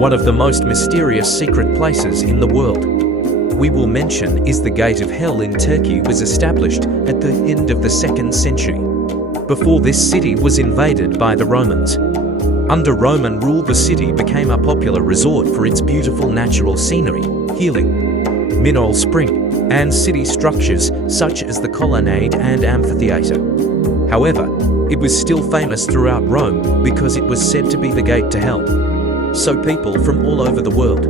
one of the most mysterious secret places in the world we will mention is the Gate of Hell in Turkey. Was established at the end of the 2nd century, before this city was invaded by the Romans. Under Roman rule, the city became a popular resort for its beautiful natural scenery, healing, mineral spring, and city structures such as the colonnade and amphitheatre. However, it was still famous throughout Rome because it was said to be the gate to hell. So people from all over the world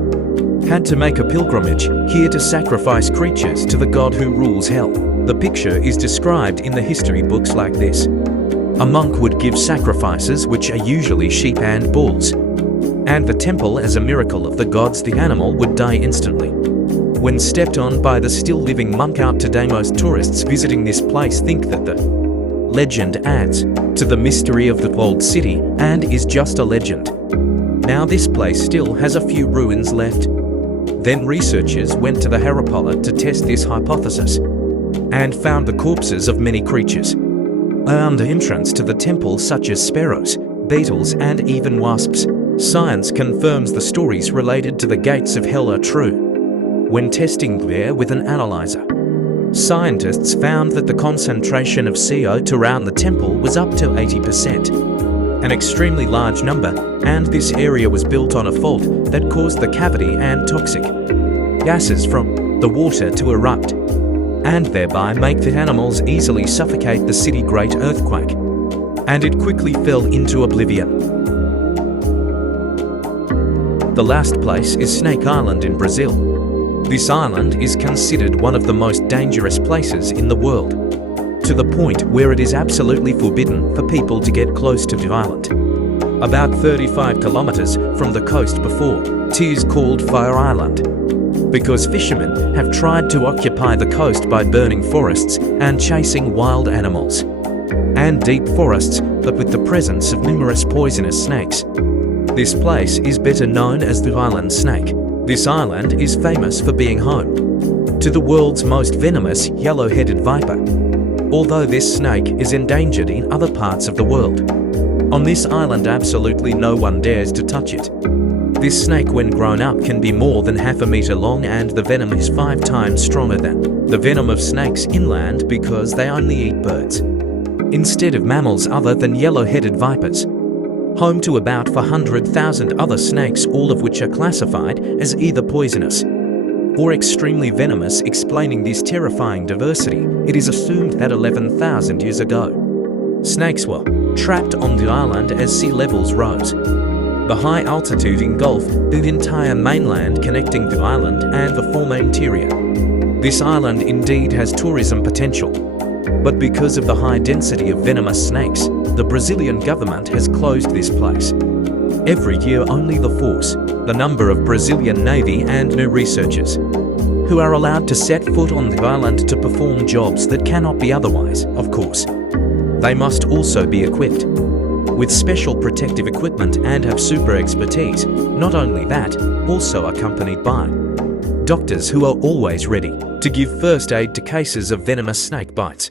had to make a pilgrimage here to sacrifice creatures to the god who rules hell. The picture is described in the history books like this. A monk would give sacrifices, which are usually sheep and bulls, and the temple, as a miracle of the gods, the animal would die instantly when stepped on by the still living monk. Out today, most tourists visiting this place think that the legend adds to the mystery of the old city and is just a legend. Now this place still has a few ruins left. Then researchers went to the Herapola to test this hypothesis and found the corpses of many creatures around the entrance to the temple, such as sparrows, beetles, and even wasps. Science confirms the stories related to the gates of hell are true. When testing there with an analyzer, scientists found that the concentration of CO2 around the temple was up to 80%, an extremely large number, and this area was built on a fault that caused the cavity and toxic gases from the water to erupt, and thereby make the animals easily suffocate the city. Great earthquake, and it quickly fell into oblivion. The last place is Snake Island in Brazil. This island is considered one of the most dangerous places in the world, to the point where it is absolutely forbidden for people to get close to the island. About 35 kilometers from the coast before, it is called Fire Island, because fishermen have tried to occupy the coast by burning forests and chasing wild animals and deep forests, but with the presence of numerous poisonous snakes. This place is better known as the Island Snake. This island is famous for being home to the world's most venomous yellow-headed viper, although this snake is endangered in other parts of the world. On this island, absolutely no one dares to touch it. This snake, when grown up, can be more than half a meter long, and the venom is 5 times stronger than the venom of snakes inland because they only eat birds instead of mammals other than yellow-headed vipers. Home to about 400,000 other snakes, all of which are classified as either poisonous or extremely venomous. Explaining this terrifying diversity, it is assumed that 11,000 years ago, snakes were trapped on the island as sea levels rose. The high altitude engulfed the entire mainland, connecting the island and the former interior. This island indeed has tourism potential, but because of the high density of venomous snakes, the Brazilian government has closed this place. Every year, only the force, the number of Brazilian Navy and new researchers who are allowed to set foot on the island to perform jobs that cannot be otherwise, of course. They must also be equipped with special protective equipment and have super expertise. Not only that, also accompanied by doctors who are always ready to give first aid to cases of venomous snake bites.